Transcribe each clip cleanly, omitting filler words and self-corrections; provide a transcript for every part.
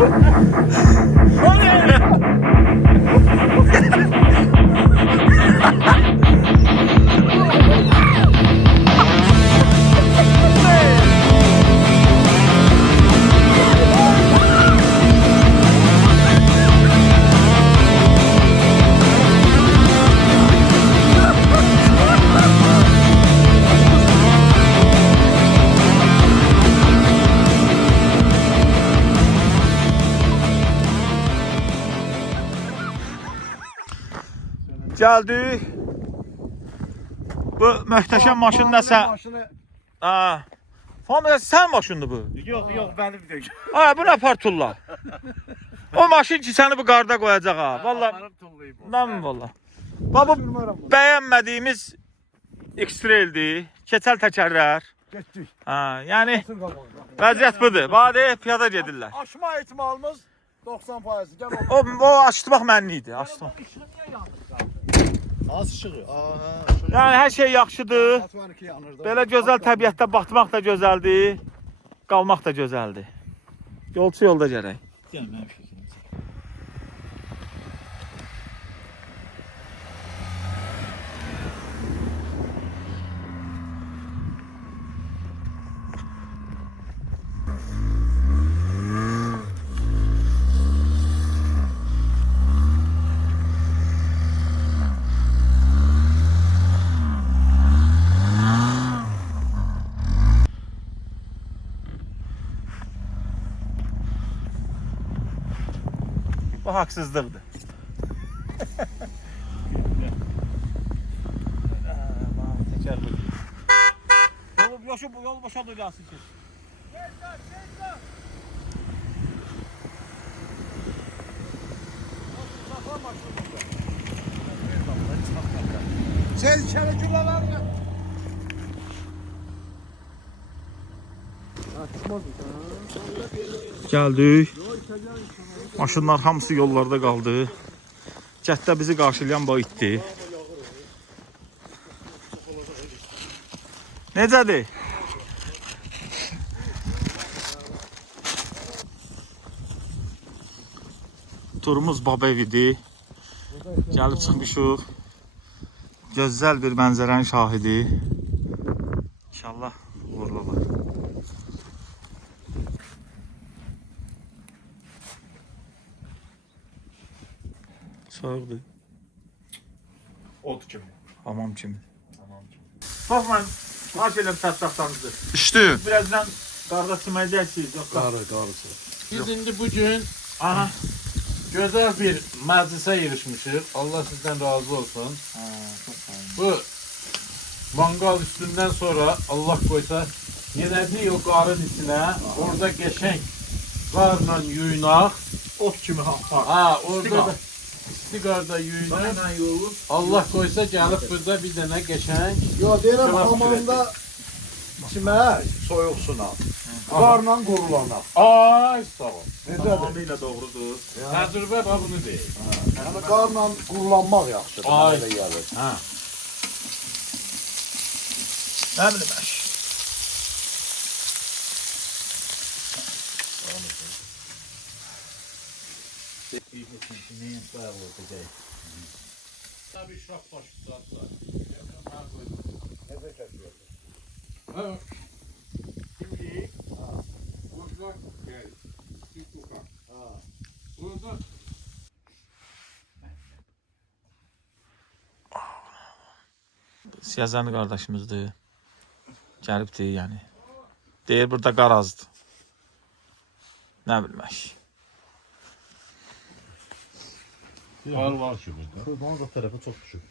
O ne? Geldik. Bu möhtəşəm maşın nəsə? Ha. Familya sən maşındır bu. Yok yok benim değil. Ha, bu nə partulla? O maşın ki səni bu qarda qoyacaq ha. Vallahi Benim tullayım. Nam valla. Baba bəyənmədiyimiz X-Trail'dir. Keçəl təkərlər. Getdik. Ha, yəni vəziyyət budur. Badə piyada gedirlər. Aşma ihtimalımız 90%. Gel O açmaq mənli idi. Açdım. Az ışığı. Yəni hər şey yaxşıdır. Asmaniki yanırdı. Belə gözəl təbiətdə batmaq da gözəldir. Qalmaq da gözəldir. Yolçu yolda gərək. Gel benim fikrim. Bu haqsızlıqdır. Təkər bu. Yol boşa duyulsın ki. Sen içeri cülalar mı? Gəldik. Maşınlar hamısı yollarda qaldı. Cəhdə bizi qarşılayan bu itdi. Necədir? Turumuz Babevidir. Gəlib çıxmışıq. Gözəl bir mənzərənin şahidi. İnşallah uğurlu olar. Soğukdur. Ot kimi. Hamam kimi. Bax mən haç eləm təsdiqdanızdır. İşte. Birazdan qarda siməcəksiniz. Qarısı. Biz indi bugün Aha. güzel bir məclisə yığışmışıq. Allah sizden razı olsun. Bu mangal üstünden sonra Allah koysa yenədik o qarın içine. Orada geçen qarla yuyunaq. Ot kimi ha. Ha, orada da istiqarda yuyunaq. Allah koysa gəlib burada bir dənə geçen. Yo deyirəm Cavab hamamda içmə soyuq suna. Qarla qurulana. Ay sağ ol. Necədir? Tamamilə doğrudur. Təcrübə bax bunu deyir. Yəni qarla qurulanmaq yaxşıdır. Ay. Mənə elə gəlir. Ha. Nə bilim əş. Tabii şap başı saatler. Necə kəsiyor? Evet. Şimdi burada gel. Çıkıkan. Burada Siyazani qardaşımızdır. Gəlibdir yəni. Deyir burada qar azdır. Nə bilim əş. var var şu burada. Kurbanın o tarafı çok düşük.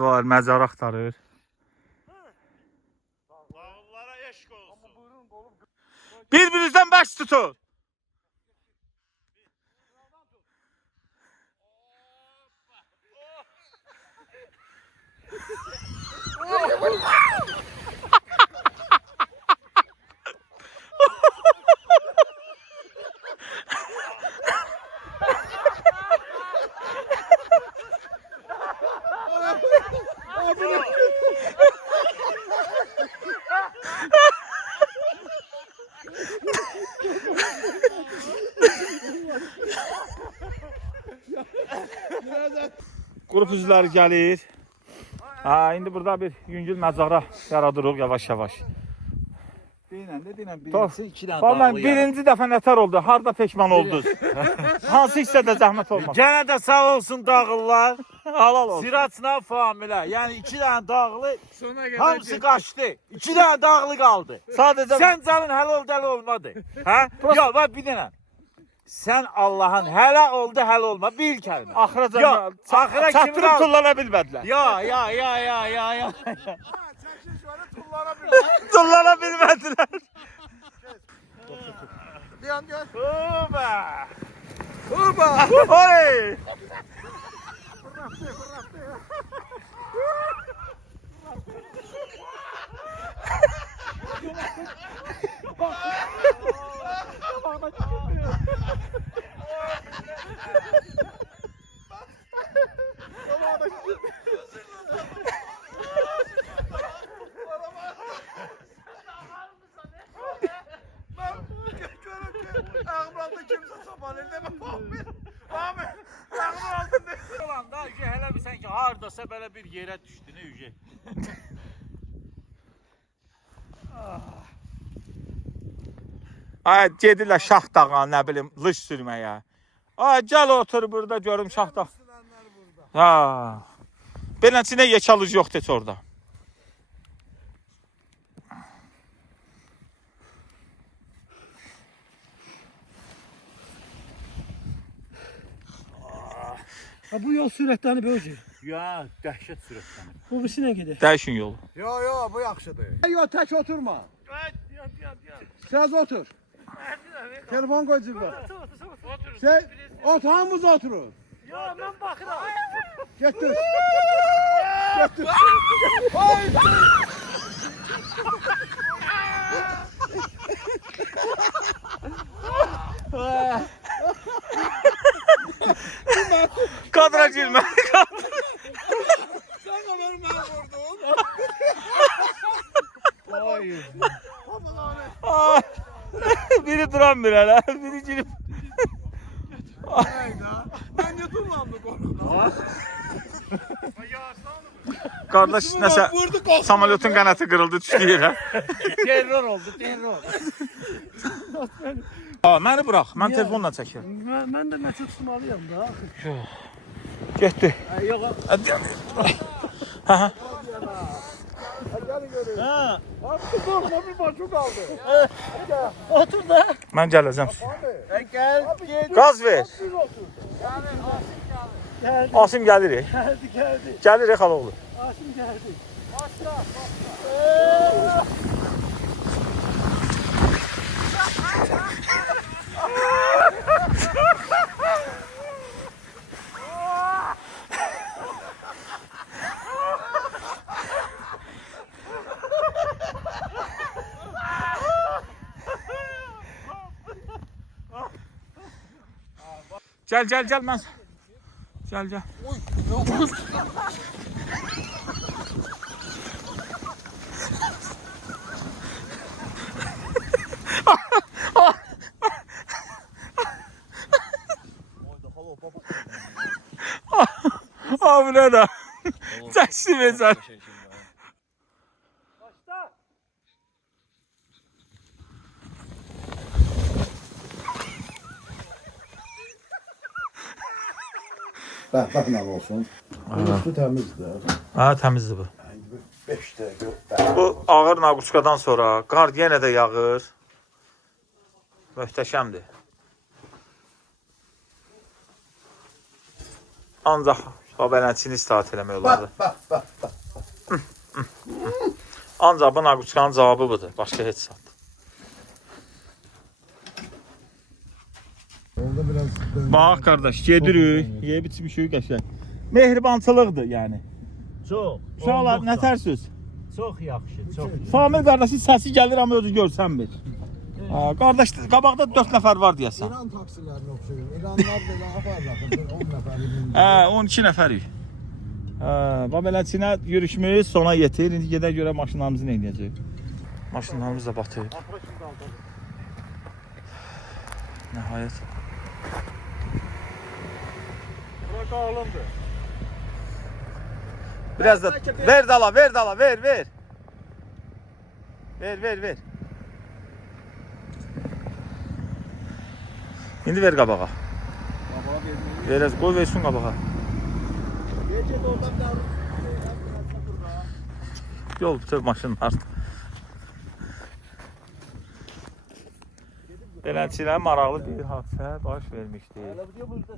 Var, məzar axtarır. Dağlara Bir-birinizdən bəks tutun. Qrup üzvləri gəlir. İndi burada bir yüngül məzara yaradırıq yavaş-yavaş. Dinlə, Birincisi iki dənə Vallahi birinci dəfə nətər oldu? Harda peşman oldunuz? Hansı hissədə zəhmət olmaz? Gene de sağ olsun dağıllar. Halal olsun. Ziraatına famile. Yani iki tane dağlı hamısı kaçtı. İki tane dağlı kaldı. Sadəcə Sen canın helal del olmadı. Ha? Ya bak bir dene. Sen Allah'ın helal oldu helal olma. Bir kelime. axıra Yok, axıra kimi çatdırıb qaldı? tullana bilmədilər. Ya. Tullana bilmədilər. Oba. Oy! Ağımda kimse sapan elde mi? Abi, ağımı aldın ne? Ulan da hele bir sanki hardasa böyle bir yere düştü ne yüce. Ay, gedirlər Şahdağa, nə bilim, lış sürməyə. Ay, gəl otur burada görüm Şahdağ. Ha. Beləsinə yekəlıq yoxdur heç orada. Ha, bu yol sürətlərini böyücü. Ya dehşet süretten. Bu birisine gider. Dəyişin yolu. Yo bu yaxşıdır. Yo tək oturma. Sen otur. Telefon koy cibə. Sen hamımız oturur. Ya ben bakıram. Getdir. Getdir. Kadra girmə. Sen de benim vurdun. Hayır. Ay, biri duramır hələ, biri girib. Ben yutulmam bu konuda. Qardaş nəsə samolyotun qanatı qırıldı, düşdü yerə. Terör oldu terör. Məni burax, mən telefonla çəkirəm. Ben de meçhul tutmalıyım da. Getdi. Yok. Hə. Ha. Abi korkma bir başım kaldı. Otur da. Mən gələcəm. Gel. Qaz ver. Geldi. Asim gəlir. Geldi. Gəlir xaloğlu. Asim geldi. Gəl mən. Gəl. Abi nə də? Çəksin vesən. Bəhbəhlə olsun. Üstü təmizdir. Ha, təmizdir bu. 5 dəqiqə. Bu ağır naquşkadan sonra qar yenə də yağır. Möhtəşəmdir. Ancaq ha belənçini istirahət eləmək olardı. Ancaq bu Naquçkanın cavabı budur. Başqa heç zat. Orada biraz Bax qardaş, gedirik, yeyib içmişik qəşəng. Mehribançılıqdır yəni. Çox. Uşaqlar olduqca. nətərsiz? Çox yaxşı, çox. Famil qardaşın səsi gəlir amma özü görsənmir. Ha, qardaş qabaqda 4 nəfər var deyəsən. İran taksilerine oxşuyur. İranlar da daha fazla. 10 nəfərin. Hə, 12 nəfərik. Hə, bax beləçinə yürüşümüz sona yetir. İndi gedək görə maşınlarımızı nə edəcəyik? Maşınlarımız da batır. Nəhayət. Bura qalındı. Biraz da ver dala, ver dala, ver, ver. Ver, ver, ver. İndi ver qabağa. Verəz, qoy versin qabağa. Gece de oradan da Yol bütöv maşınlar. Beləçilə maraqlı bir hadisə baş vermişdi. Hele biliyor musun?